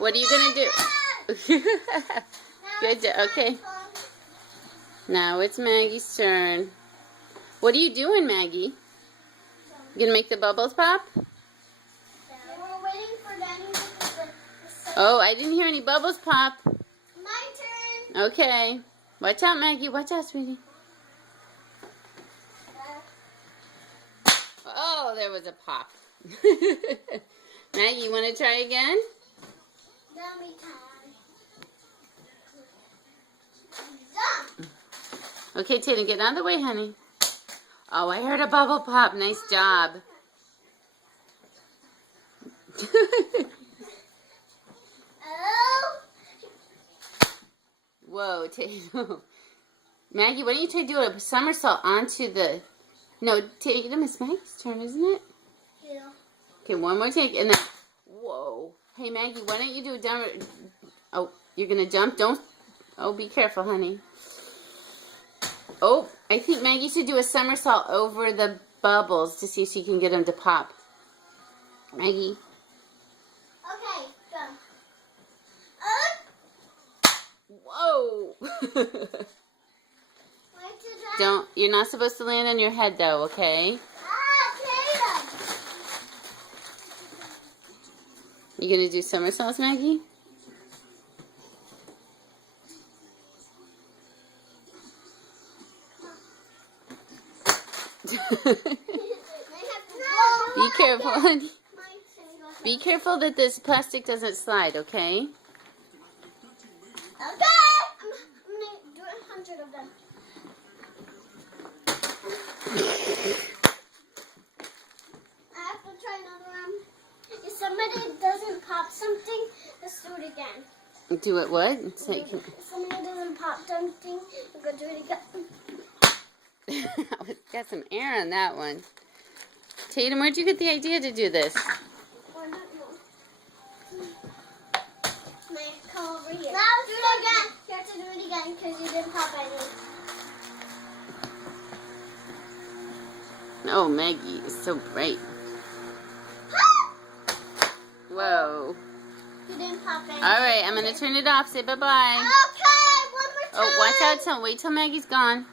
What are you gonna do? Good job. Okay. Now it's Maggie's turn. What are you doing, Maggie? You gonna make the bubbles pop? We're waiting for Danny to get the Oh, I didn't hear any bubbles pop. My turn. Okay. Watch out, Maggie. Watch out, sweetie. Oh, there was a pop. Maggie, you want to try again? Dummy time. Jump. Okay, Tatum, get out of the way, honey. Oh, I heard a bubble pop. Nice job. Oh. Whoa, Tatum. Maggie, why don't you try to do a somersault onto the... No, Tatum, it's Maggie's turn, isn't it? Yeah. Okay, one more take, and then... Whoa. Hey, Maggie, why don't you do a down... Oh, you're going to jump? Don't... Oh, be careful, honey. Oh, I think Maggie should do a somersault over the bubbles to see if she can get them to pop. Maggie. Okay, go. Whoa. Don't, you're not supposed to land on your head though, okay? Ah, Tatum. You gonna do somersaults, Maggie? Be careful, honey. Be careful that this plastic doesn't slide, okay? Okay. I'm gonna do 100 of them. I have to try another one. If somebody doesn't pop something, let's do it again. Do it what? It's like... If somebody doesn't pop something, we're gonna do it again. Got some air on that one. Tatum, where'd you get the idea to do this? I don't know. May come over here. Now do it again. You have to do it again because you didn't pop any. Oh, Maggie is so bright. Whoa. You didn't pop any. All right, I'm going to turn it off. Say bye-bye. Okay, one more time. Oh, watch out. Wait till Maggie's gone.